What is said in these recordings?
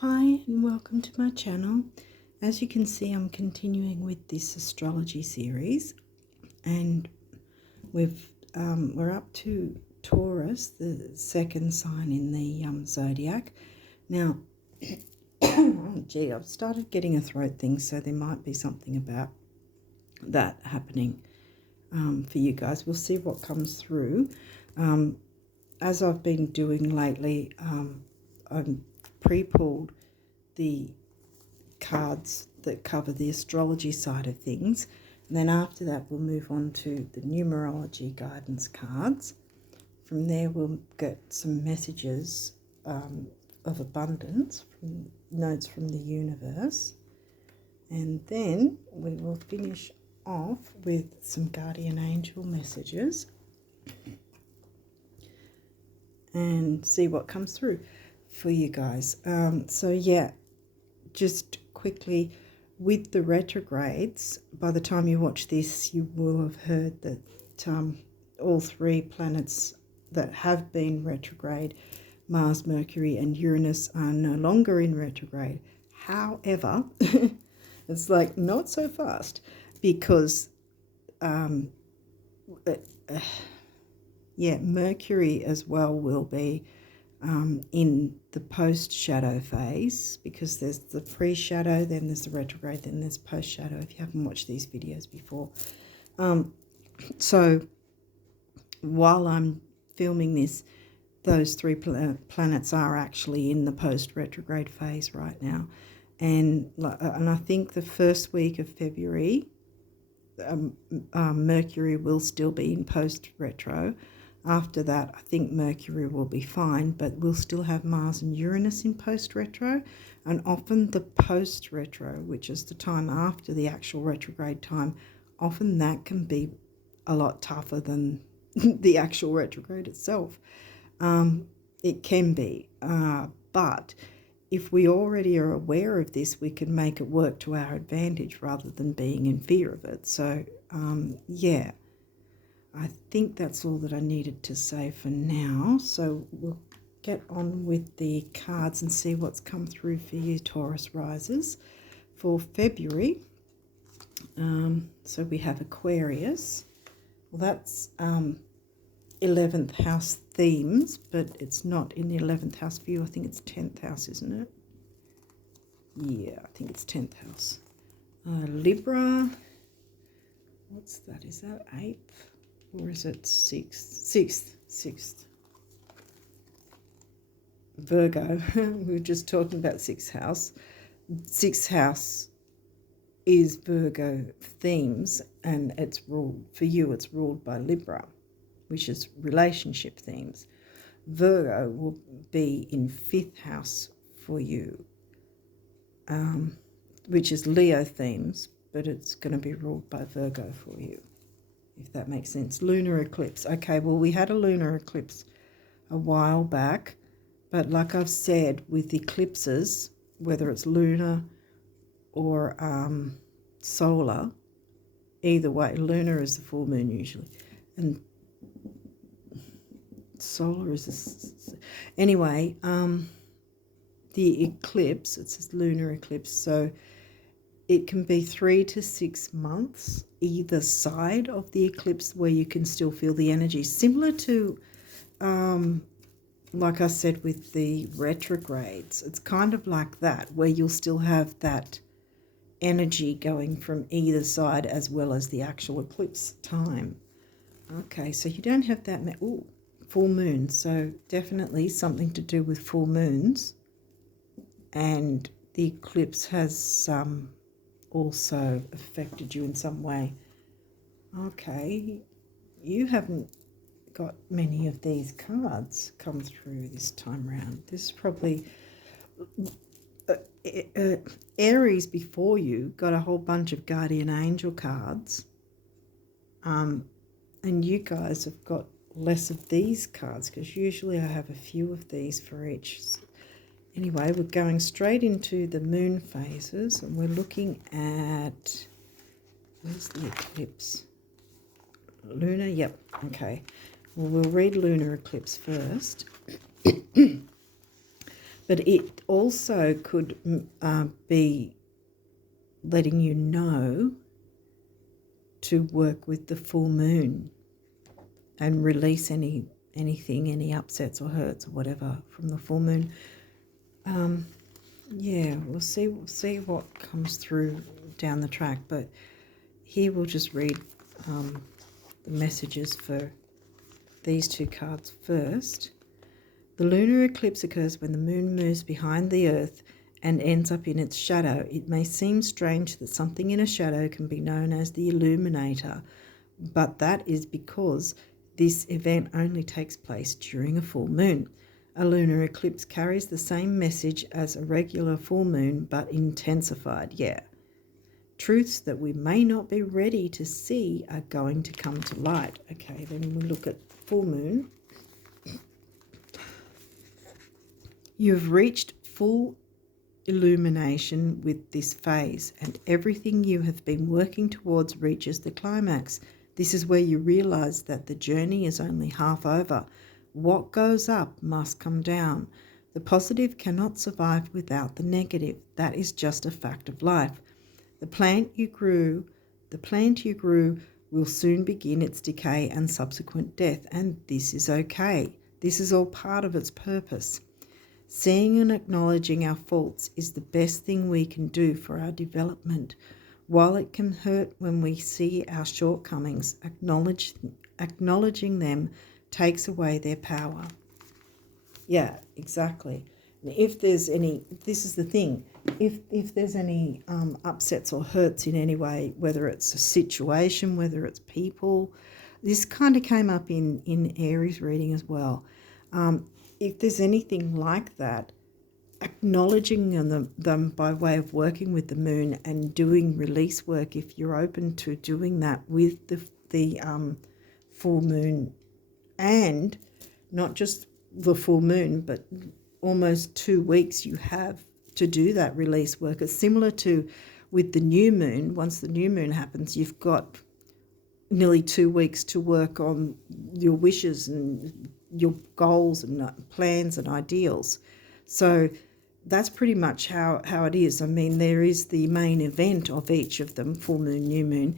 Hi and welcome to my channel. As you can see, I'm continuing with this astrology series, and we're up to Taurus, the second sign in the zodiac. Now, oh gee, I've started getting a throat thing, so there might be something about that happening for you guys. We'll see what comes through. As I've been doing lately, I've pre-pulled the cards that cover the astrology side of things, and then after that we'll move on to the numerology guidance cards. From there we'll get some messages of abundance, from notes from the universe, and then we will finish off with some guardian angel messages and see what comes through for you guys. So yeah, just quickly, with the retrogrades, by the time you watch this, you will have heard that all three planets that have been retrograde, Mars, Mercury and Uranus, are no longer in retrograde. However, it's like not so fast, because Mercury as well will be in the post-shadow phase, because there's the pre-shadow, then there's the retrograde, then there's post-shadow, if you haven't watched these videos before. So while I'm filming this, those three planets are actually in the post-retrograde phase right now. And I think the first week of February, Mercury will still be in post-retro. After that, I think Mercury will be fine, but we'll still have Mars and Uranus in post-retro. And often the post-retro, which is the time after the actual retrograde time, often that can be a lot tougher than the actual retrograde itself. It can be, but if we already are aware of this, we can make it work to our advantage rather than being in fear of it. So, yeah. I think that's all that I needed to say for now. So we'll get on with the cards and see what's come through for you, Taurus risers, for February. So we have Aquarius. Well, that's 11th house themes, but it's not in the 11th house view. I think it's 10th house, isn't it? Yeah, I think it's 10th house. Libra. What's that? Is that 8th? Or is it 6th? 6th. Virgo. We were just talking about 6th house. 6th house is Virgo themes, and it's ruled, for you, it's ruled by Libra, which is relationship themes. Virgo will be in 5th house for you, which is Leo themes, but it's going to be ruled by Virgo for you, if that makes sense. Lunar eclipse. Okay, well, we had a lunar eclipse a while back, but like I've said, with eclipses, whether it's lunar or solar, either way, lunar is the full moon usually, and solar is anyway, the eclipse, it says lunar eclipse, so it can be 3 to 6 months either side of the eclipse where you can still feel the energy, similar to like I said with the retrogrades. It's kind of like that, where you'll still have that energy going from either side as well as the actual eclipse time. Okay, so you don't have that full moon, so definitely something to do with full moons, and the eclipse has also affected you in some way. Okay, you haven't got many of these cards come through this time round. This is probably Aries before you got a whole bunch of guardian angel cards, and you guys have got less of these cards, because usually I have a few of these for each. Anyway, we're going straight into the moon phases, and we're looking at, where's the eclipse? Lunar, yep, okay. Well, we'll read lunar eclipse first. But it also could be letting you know to work with the full moon and release anything, any upsets or hurts or whatever from the full moon. Yeah, we'll see what comes through down the track. But here we'll just read the messages for these two cards first. The lunar eclipse occurs when the moon moves behind the earth and ends up in its shadow. It may seem strange that something in a shadow can be known as the illuminator, but that is because this event only takes place during a full moon. A lunar eclipse carries the same message as a regular full moon, but intensified. Yeah. Truths that we may not be ready to see are going to come to light. Okay, then we look at full moon. You've reached full illumination with this phase, and everything you have been working towards reaches the climax. This is where you realize that the journey is only half over. What goes up must come down. The positive cannot survive without the negative. That is just a fact of life. The plant you grew will soon begin its decay and subsequent death, and this is okay. This is all part of its purpose. Seeing and acknowledging our faults is the best thing we can do for our development. While it can hurt when we see our shortcomings, acknowledging them takes away their power. Yeah, exactly. If there's any, this is the thing, if there's any upsets or hurts in any way, whether it's a situation, whether it's people, this kind of came up in Aries reading as well. If there's anything like that, acknowledging them by way of working with the moon and doing release work, if you're open to doing that with the full moon, and not just the full moon, but almost 2 weeks you have to do that release work. It's similar to with the new moon. Once the new moon happens, you've got nearly 2 weeks to work on your wishes and your goals and plans and ideals. So that's pretty much how it is. I mean, there is the main event of each of them, full moon, new moon,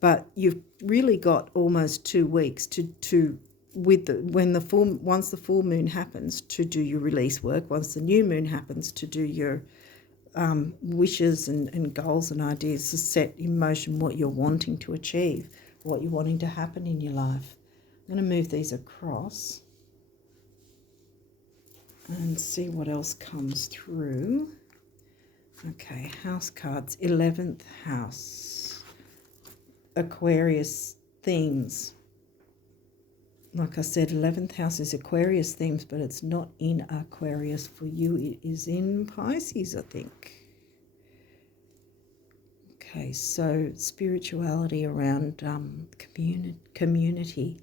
but you've really got almost 2 weeks to once the full moon happens, to do your release work. Once the new moon happens, to do your wishes and goals and ideas, to set in motion what you're wanting to achieve, what you're wanting to happen in your life. I'm going to move these across and see what else comes through. Okay, house cards, 11th house, Aquarius themes. Like I said, 11th house is Aquarius themes, but it's not in Aquarius for you. It is in Pisces, I think. Okay, so spirituality around community.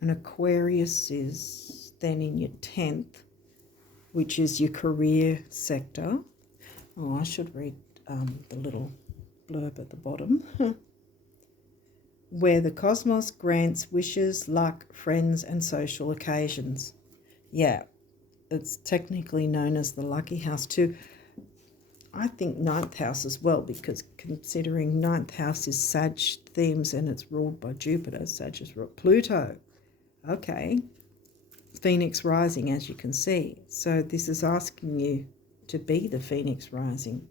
And Aquarius is then in your 10th, which is your career sector. Oh, I should read the little blurb at the bottom. Where the cosmos grants wishes, luck, friends, and social occasions. Yeah, it's technically known as the lucky house too. I think 9th house as well, because considering 9th house is Sag themes and it's ruled by Jupiter, Sag is ruled Pluto. Okay, Phoenix rising, as you can see. So this is asking you to be the Phoenix rising.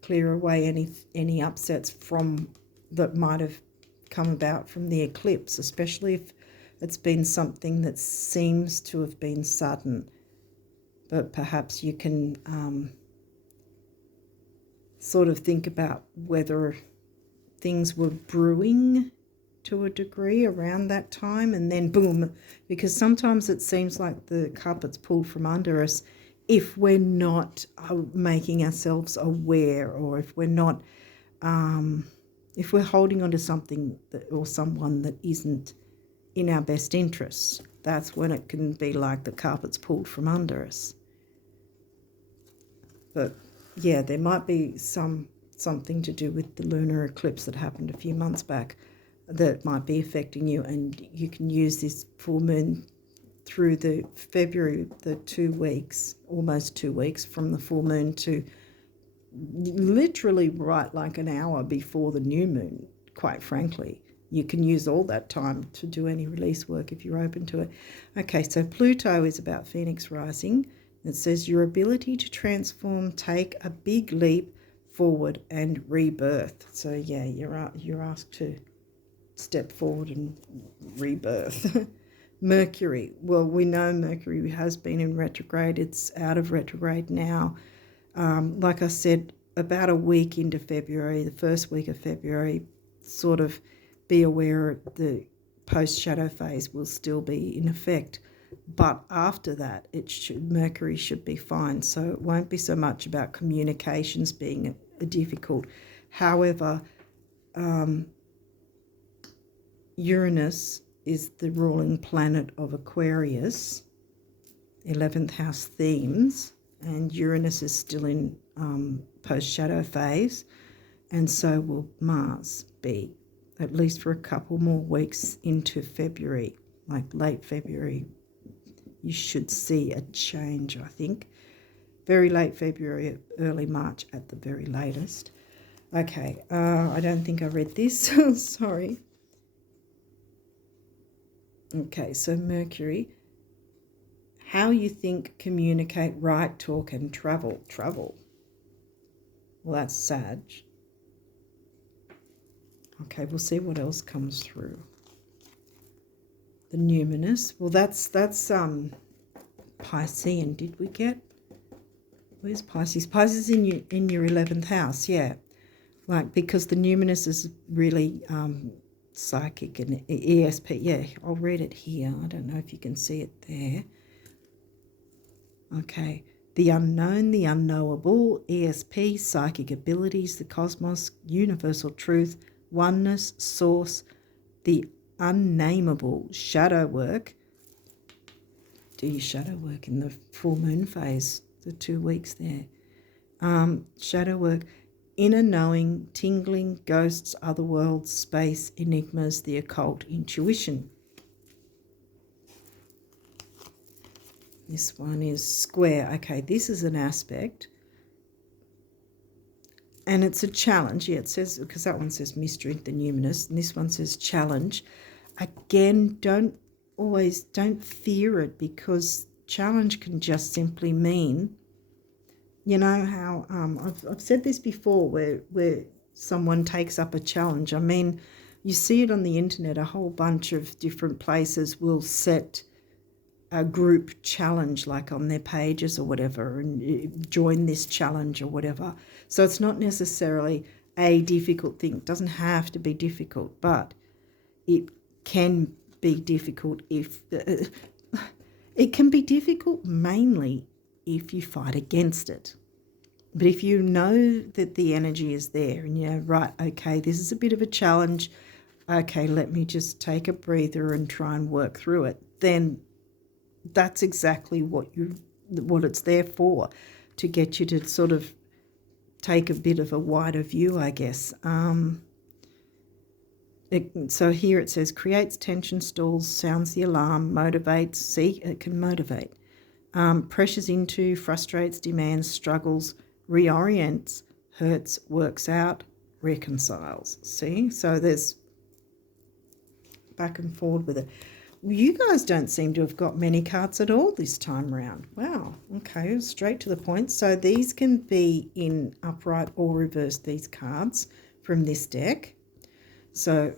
Clear away any upsets from that might have come about from the eclipse, especially if it's been something that seems to have been sudden. But perhaps you can sort of think about whether things were brewing to a degree around that time, and then boom, because sometimes it seems like the carpet's pulled from under us if we're not making ourselves aware, or if we're not, if we're holding on to something or someone that isn't in our best interests. That's when it can be like the carpet's pulled from under us. But yeah, there might be something to do with the lunar eclipse that happened a few months back that might be affecting you, and you can use this full moon through the February, the 2 weeks, almost 2 weeks from the full moon to literally right like an hour before the new moon, quite frankly. You can use all that time to do any release work if you're open to it. Okay, so Pluto is about Phoenix rising. It says your ability to transform, take a big leap forward and rebirth. So yeah, you're asked to step forward and rebirth. Mercury. Well, we know Mercury has been in retrograde. It's out of retrograde now. Like I said, about a week into February, the first week of February, sort of be aware the post-shadow phase will still be in effect. But after that, Mercury should be fine. So it won't be so much about communications being difficult. However, Uranus is the ruling planet of Aquarius, 11th house themes, and Uranus is still in post-shadow phase, and so will Mars be, at least for a couple more weeks into February, like late February. You should see a change, I think. Very late February, early March at the very latest. Okay, I don't think I read this. Sorry. Okay, so Mercury. How you think, communicate, write, talk, and travel. Travel. Well, that's Sag. Okay, we'll see what else comes through. The numinous. Well, that's Piscean. Did we get? Where's Pisces? Pisces in your 11th house, yeah. Like, because the numinous is really psychic and ESP. Yeah, I'll read it here. I don't know if you can see it there. Okay. The unknown, the unknowable, ESP, psychic abilities, the cosmos, universal truth, oneness, source, the unnameable, shadow work. Do your shadow work in the full moon phase, the 2 weeks there. Shadow work, inner knowing, tingling, ghosts, other worlds, space, enigmas, the occult, intuition. This one is square. Okay, this is an aspect. And it's a challenge. Yeah, it says, because that one says mystery, the numinous, and this one says challenge. Again, don't fear it, because challenge can just simply mean, you know how, I've said this before, where someone takes up a challenge. I mean, you see it on the internet, a whole bunch of different places will set a group challenge, like on their pages or whatever, and join this challenge or whatever. So it's not necessarily a difficult thing. It doesn't have to be difficult, but it can be difficult if it can be difficult mainly if you fight against it. But if you know that the energy is there and you know, right, okay, this is a bit of a challenge, okay, let me just take a breather and try and work through it, then that's exactly what it's there for, to get you to sort of take a bit of a wider view, I guess. So here it says creates tension, stalls, sounds the alarm, motivates. See, it can motivate. Pressures into, frustrates, demands, struggles, reorients, hurts, works out, reconciles. See, so there's back and forward with it. You guys don't seem to have got many cards at all this time round. Wow. Okay, straight to the point. So these can be in upright or reverse, these cards from this deck. So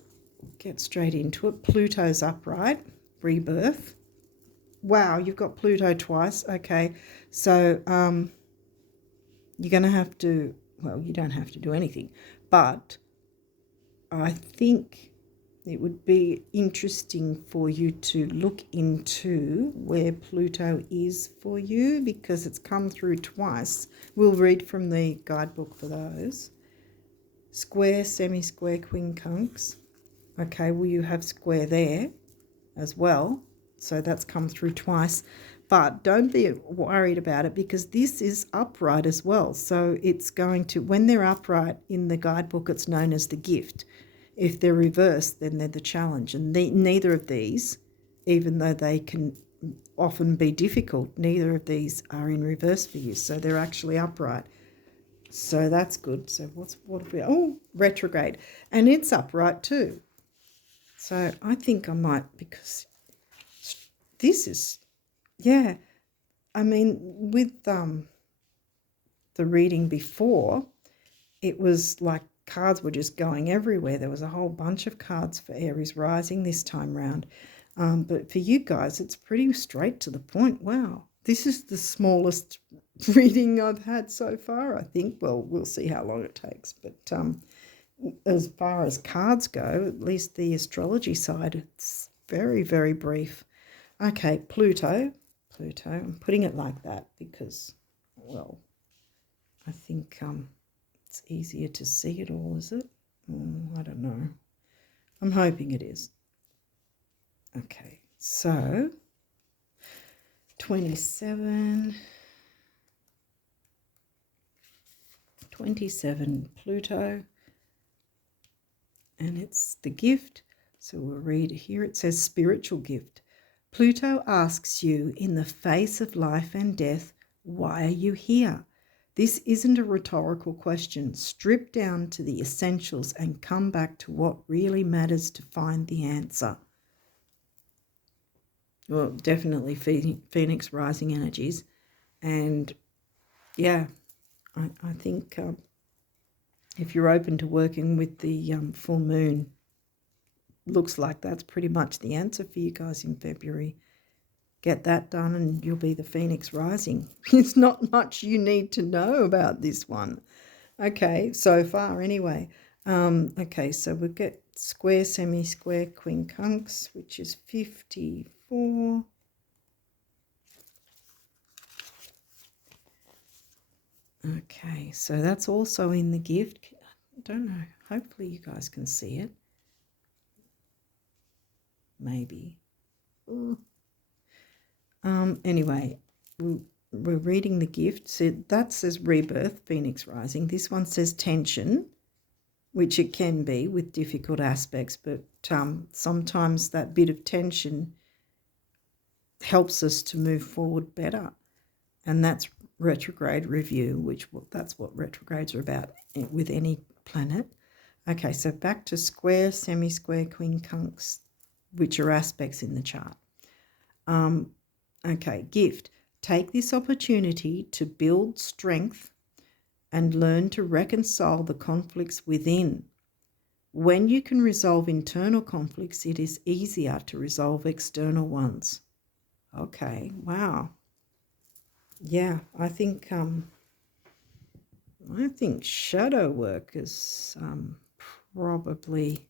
get straight into it. Pluto's upright, rebirth. Wow, you've got Pluto twice. Okay, so you're going to have to, well, you don't have to do anything, but I think it would be interesting for you to look into where Pluto is for you, because it's come through twice. We'll read from the guidebook for those. Square, semi-square, quincunx. Okay, well, you have square there as well. So that's come through twice. But don't be worried about it, because this is upright as well. So it's going to, when they're upright in the guidebook, it's known as the gift. If they're reversed, then they're the challenge. And neither of these, even though they can often be difficult. Neither of these are in reverse for you, so they're actually upright. So that's good. So what have we? Oh, retrograde, and it's upright too. So I think I might, because this is, yeah. I mean, with the reading before, it was like cards were just going everywhere. There was a whole bunch of cards for Aries rising this time round. But for you guys, it's pretty straight to the point. Wow. This is the smallest reading I've had so far, I think. Well, we'll see how long it takes. But as far as cards go, at least the astrology side, it's very, very brief. Okay, Pluto. I'm putting it like that because, well, I think it's easier to see it all, is it? I don't know. I'm hoping it is. Okay, so 27 Pluto, and it's the gift. So we'll read here. It says spiritual gift. Pluto asks you in the face of life and death, why are you here? This isn't a rhetorical question. Strip down to the essentials and come back to what really matters to find the answer. Well, definitely Phoenix rising energies. And yeah, I think if you're open to working with the full moon, looks like that's pretty much the answer for you guys in February. Get that done and you'll be the Phoenix rising. It's not much you need to know about this one. Okay, so far anyway. Okay, so we'll get square, semi-square, quincunx, which is 54. Okay, so that's also in the gift. I don't know. Hopefully you guys can see it. Maybe. Anyway, we're reading the gift. So that says rebirth, Phoenix rising. This one says tension, which it can be with difficult aspects, but sometimes that bit of tension helps us to move forward better. And that's retrograde review, that's what retrogrades are about with any planet. Okay, so back to square, semi-square, quincunx, which are aspects in the chart. Okay, gift. Take this opportunity to build strength and learn to reconcile the conflicts within. When you can resolve internal conflicts, it is easier to resolve external ones. Okay, wow. Yeah, I think shadow work is probably,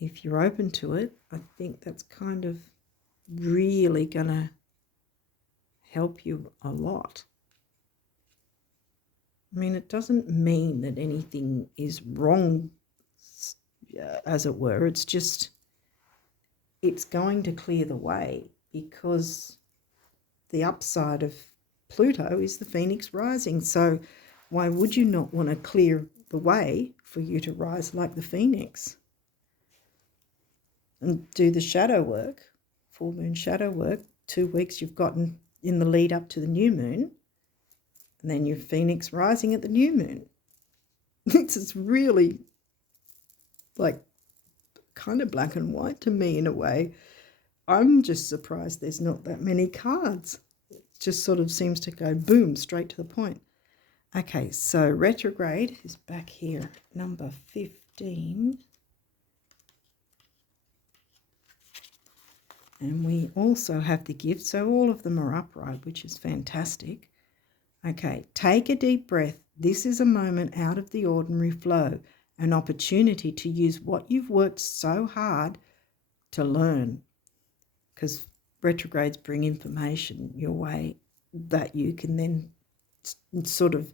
if you're open to it, I think that's kind of really gonna help you a lot. I mean, it doesn't mean that anything is wrong, as it were. It's just, it's going to clear the way, because the upside of Pluto is the Phoenix rising. So why would you not want to clear the way for you to rise like the Phoenix? And do the shadow work, full moon shadow work, 2 weeks you've gotten in the lead up to the new moon, and then your Phoenix rising at the new moon. It's really like kind of black and white to me in a way. I'm just surprised there's not that many cards. It just sort of seems to go boom, straight to the point. Okay, so retrograde is back here, number 15. And we also have the gift, so all of them are upright, which is fantastic. Okay, take a deep breath. This is a moment out of the ordinary flow, an opportunity to use what you've worked so hard to learn, because retrogrades bring information your way that you can then sort of,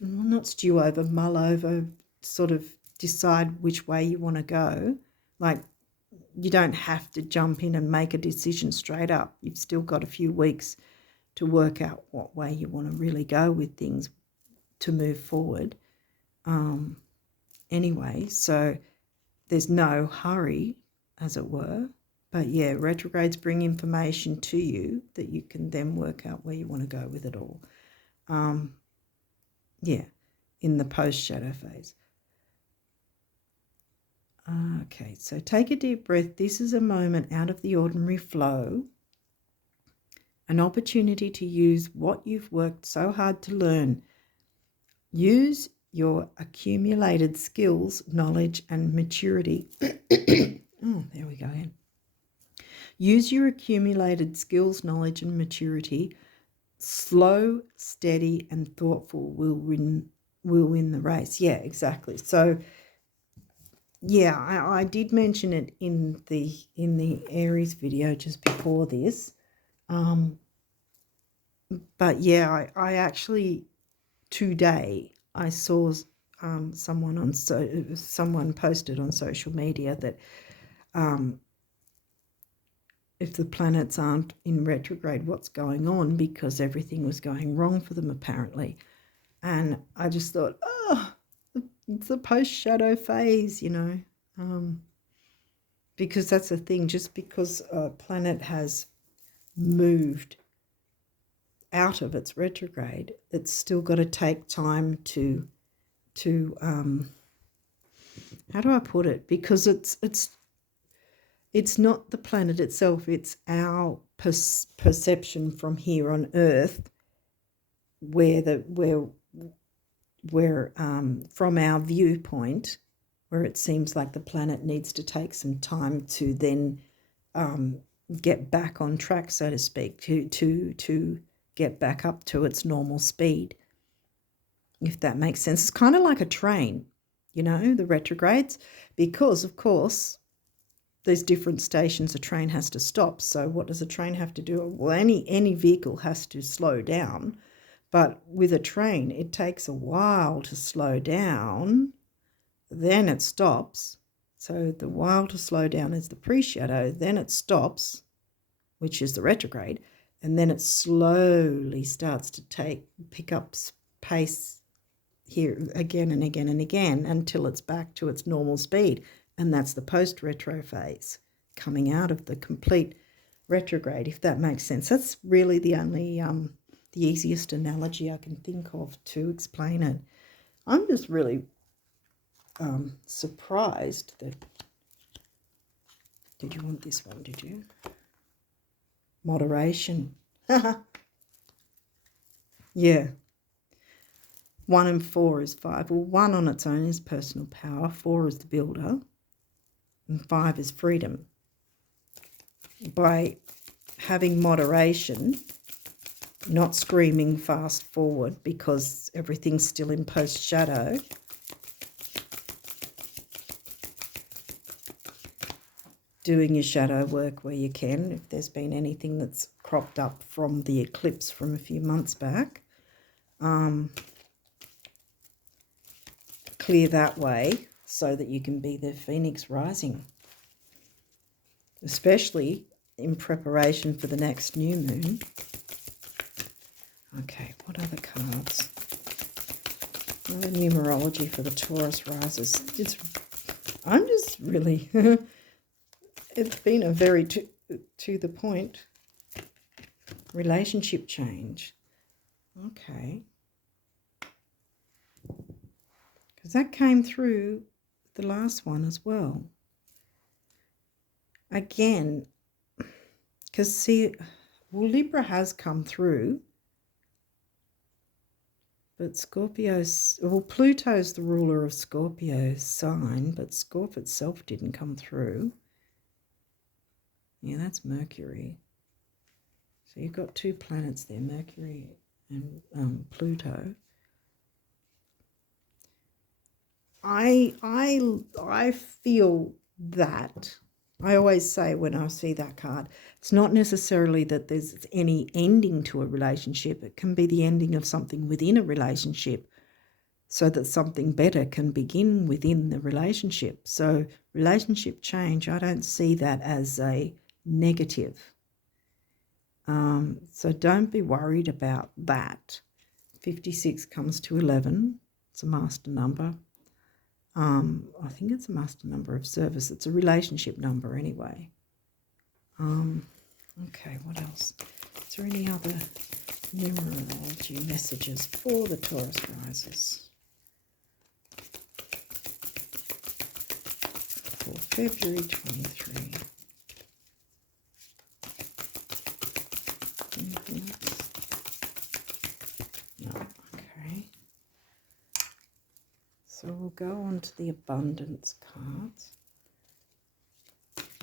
not stew over, mull over, sort of decide which way you want to go. Like, you don't have to jump in and make a decision straight up. You've still got a few weeks to work out what way you want to really go with things to move forward. Anyway, so there's no hurry, as it were. But yeah, retrogrades bring information to you that you can then work out where you want to go with it all. Yeah, in the post-shadow phase. Okay, so take a deep breath. This is a moment out of the ordinary flow, an opportunity to use what you've worked so hard to learn. Use your accumulated skills, knowledge, and maturity. Oh, there we go. Use your accumulated skills, knowledge, and maturity. Slow, steady, and thoughtful will win the race. Yeah, exactly. So, yeah, I did mention it in the Aries video just before this. But yeah, I actually today I saw someone posted on social media that if the planets aren't in retrograde, what's going on, because everything was going wrong for them apparently. And I just thought, oh, it's the post-shadow phase, because that's the thing. Just because a planet has moved out of its retrograde, it's still got to take time to how do I put it? Because it's not the planet itself, it's our perception from here on Earth, where from our viewpoint, where it seems like the planet needs to take some time to then get back on track, so to speak, to get back up to its normal speed, if that makes sense. It's kind of like a train, the retrogrades, because of course there's different stations a train has to stop. So what does a train have to do? Well, any vehicle has to slow down, but with a train it takes a while to slow down, then it stops. So the while to slow down is the pre-shadow, then it stops, which is the retrograde, and then it slowly starts to pick up pace here again and again and again until it's back to its normal speed. And that's the post-retro phase, coming out of the complete retrograde, if that makes sense. That's really the only, the easiest analogy I can think of to explain it. I'm just really surprised that... Did you want this one, did you? Moderation. Yeah. 1 and 4 is 5. Well, 1 on its own is personal power. 4 is the builder. And 5 is freedom. By having moderation, not screaming fast forward because everything's still in post-shadow, doing your shadow work where you can, if there's been anything that's cropped up from the eclipse from a few months back, clear that way so that you can be the phoenix rising, especially in preparation for the next new moon. Okay, what other cards? Another numerology for the Taurus risers. I'm just really... It's been a very to the point relationship change. Okay. Because that came through the last one as well. Again, because see, well, Libra has come through, but Scorpio's, well, Pluto's the ruler of Scorpio's sign, but Scorp itself didn't come through. Yeah, that's Mercury. So you've got 2 planets there, Mercury and Pluto. I feel that, I always say when I see that card, it's not necessarily that there's any ending to a relationship. It can be the ending of something within a relationship so that something better can begin within the relationship. So relationship change, I don't see that as a negative. So don't be worried about that. 56 comes to 11. It's a master number. I think it's a master number of service. It's a relationship number anyway. Okay, what else? Is there any other numerology messages for the Taurus risers for February 23? Anything else? No. Okay. So we'll go on to the abundance cards.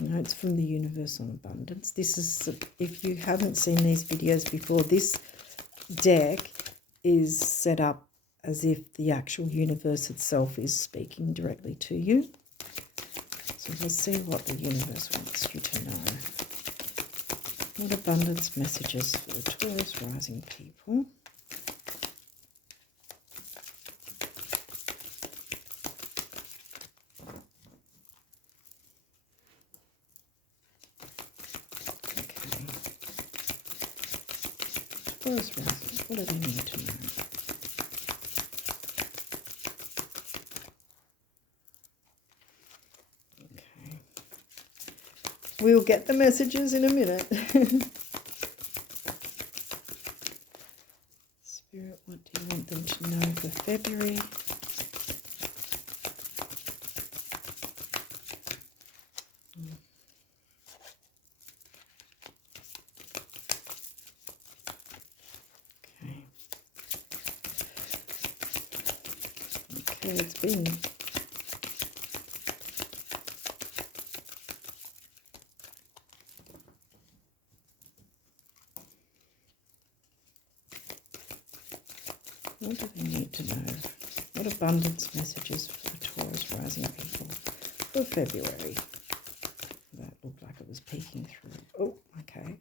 Notes from the universe on abundance. This is, if you haven't seen these videos before, this deck is set up as if the actual universe itself is speaking directly to you. So we'll see what the universe wants you to know. What abundance messages for the Taurus rising people? Taurus risers, what do they need to know? Okay. We'll get the messages in a minute. Spirit, what do you want them to know for February? Okay, it's been what do they need to know? What abundance messages for the Taurus rising people for February? That looked like it was peeking through. Oh, okay.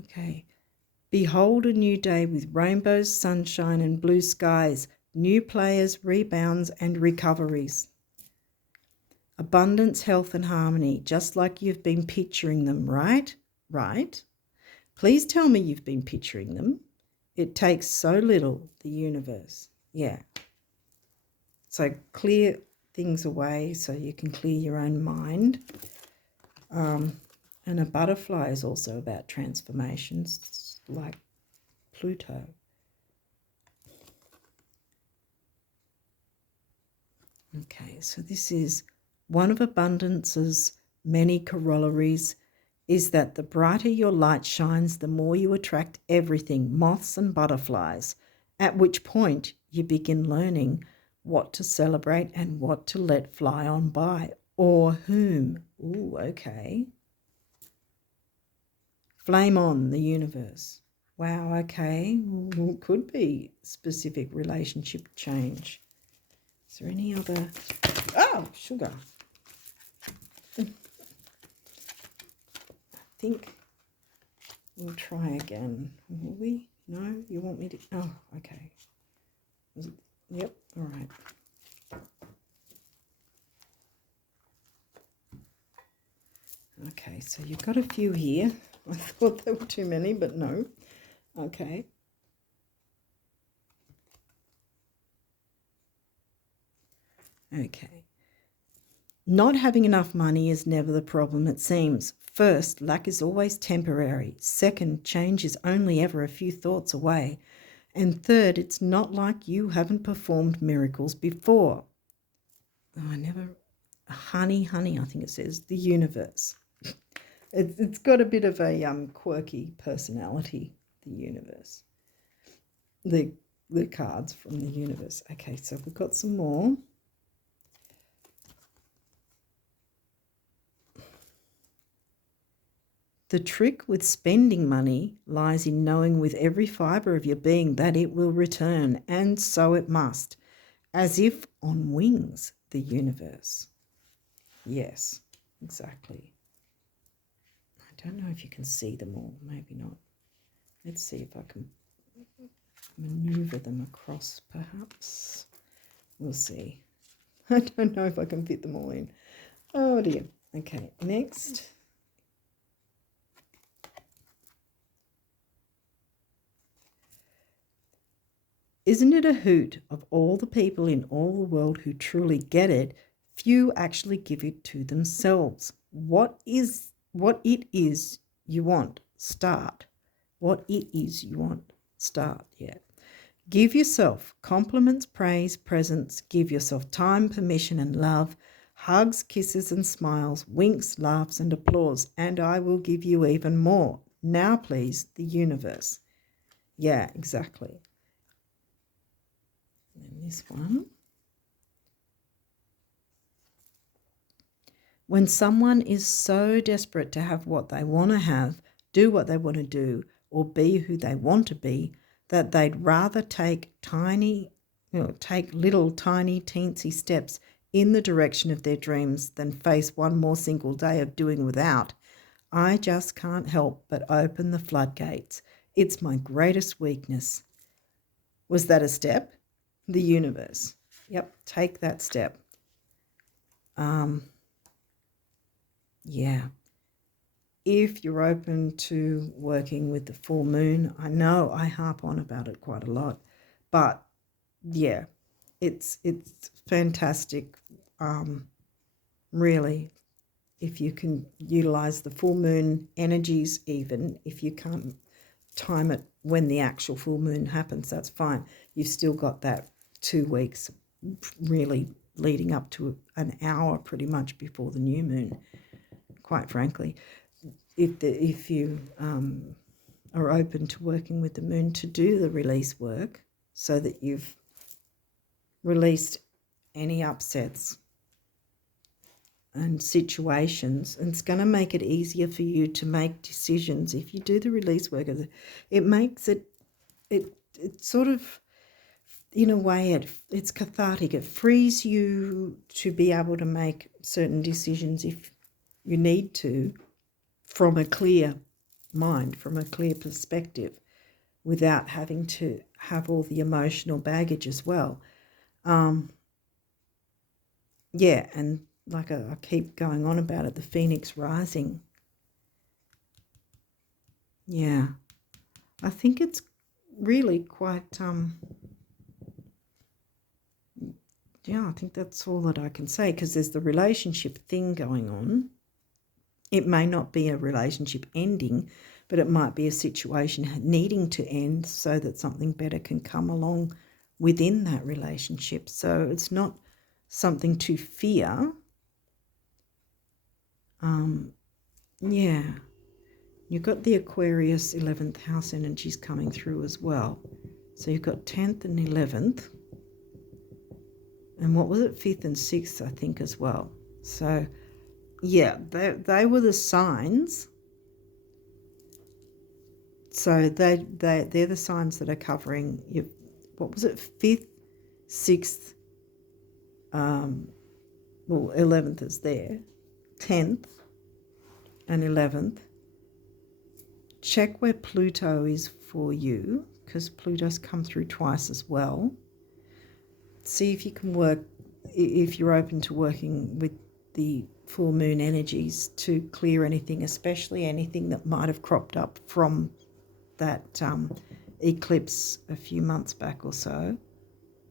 Okay. Behold a new day with rainbows, sunshine and blue skies, new players, rebounds and recoveries. Abundance, health and harmony, just like you've been picturing them, right? Right. Please tell me you've been picturing them. It takes so little, the universe. Yeah. So clear things away so you can clear your own mind. And a butterfly is also about transformations, like Pluto. Okay, so this is one of abundance's many corollaries is that the brighter your light shines, the more you attract everything, moths and butterflies, at which point you begin learning what to celebrate and what to let fly on by, or whom. Ooh, okay. Flame on, the universe. Wow, okay. Well, could be specific relationship change. Is there any other? Oh, sugar. I think we'll try again. Will we? No? You want me to? Oh, okay. Yep, all right. Okay, so you've got a few here. I thought there were too many, but no. Okay. Okay. Not having enough money is never the problem, it seems. First, lack is always temporary. Second, change is only ever a few thoughts away. And third, it's not like you haven't performed miracles before. Oh, honey, I think it says, the universe. It's got a bit of a quirky personality, the universe. The cards from the universe. Okay, so we've got some more. The trick with spending money lies in knowing with every fibre of your being that it will return, and so it must, as if on wings, the universe. Yes, exactly. I don't know if you can see them all, maybe not. Let's see if I can maneuver them across, perhaps. We'll see. I don't know if I can fit them all in. Oh dear. Okay, next. Isn't it a hoot of all the people in all the world who truly get it? Few actually give it to themselves. What it is you want, start. What it is you want, start. Yeah. Give yourself compliments, praise, presents. Give yourself time, permission, and love. Hugs, kisses, and smiles, winks, laughs, and applause. And I will give you even more. Now, please, the universe. Yeah, exactly. And this one. When someone is so desperate to have what they want to have, do what they want to do, or be who they want to be, that they'd rather take little tiny teensy steps in the direction of their dreams than face one more single day of doing without, I just can't help but open the floodgates. It's my greatest weakness. Was that a step? The universe. Yep, take that step. Yeah. If you're open to working with the full moon, I know I harp on about it quite a lot, but yeah, it's fantastic. Really, if you can utilize the full moon energies, even if you can't time it when the actual full moon happens, that's fine. You've still got that 2 weeks really leading up to an hour pretty much before the new moon, quite frankly. If you are open to working with the moon to do the release work so that you've released any upsets and situations, and it's going to make it easier for you to make decisions. If you do the release work, it makes it sort of, in a way, it's cathartic. It frees you to be able to make certain decisions if you need to, from a clear mind, from a clear perspective, without having to have all the emotional baggage as well. Yeah, and like I keep going on about it, the Phoenix rising. Yeah, I think it's really quite, yeah, I think that's all that I can say, because there's the relationship thing going on. It may not be a relationship ending, but it might be a situation needing to end so that something better can come along within that relationship. So it's not something to fear. Yeah. You've got the Aquarius 11th house energies coming through as well. So you've got 10th and 11th. And what was it? 5th and 6th, I think, as well. So, yeah, they were the signs. So they're the signs that are covering your, what was it, 5th, 6th, 11th is there, 10th and 11th. Check where Pluto is for you, because Pluto's come through twice as well. See if you can work, if you're open to working with the full moon energies to clear anything, especially anything that might have cropped up from that eclipse a few months back or so.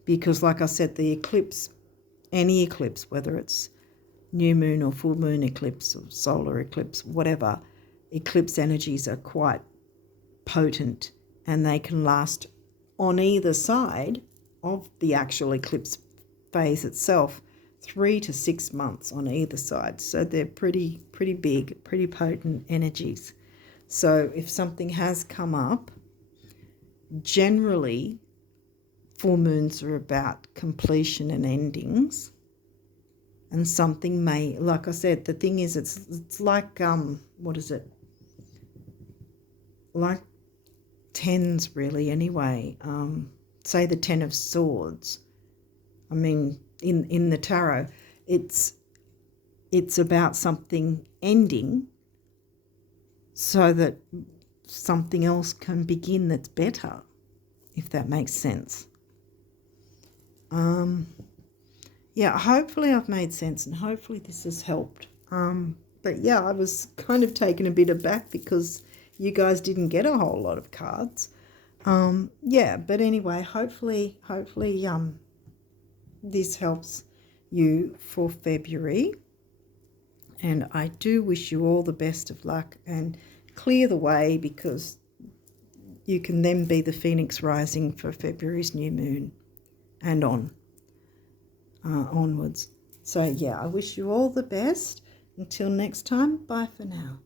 Because like I said, the eclipse, any eclipse, whether it's new moon or full moon eclipse or solar eclipse, whatever, eclipse energies are quite potent, and they can last on either side of the actual eclipse phase itself 3 to 6 months on either side. So they're pretty big, pretty potent energies. So if something has come up, generally full moons are about completion and endings. And something may, like I said, the thing is, it's like, what is it? Like tens, really, anyway. Say the 10 of swords. I mean, in the tarot, it's about something ending so that something else can begin that's better, if that makes sense. Yeah, hopefully I've made sense, and hopefully this has helped. But yeah, I was kind of taken a bit aback because you guys didn't get a whole lot of cards. Yeah, but anyway, hopefully this helps you for February. And I do wish you all the best of luck and clear the way, because you can then be the Phoenix rising for February's new moon and onwards. So yeah, I wish you all the best. Until next time, bye for now.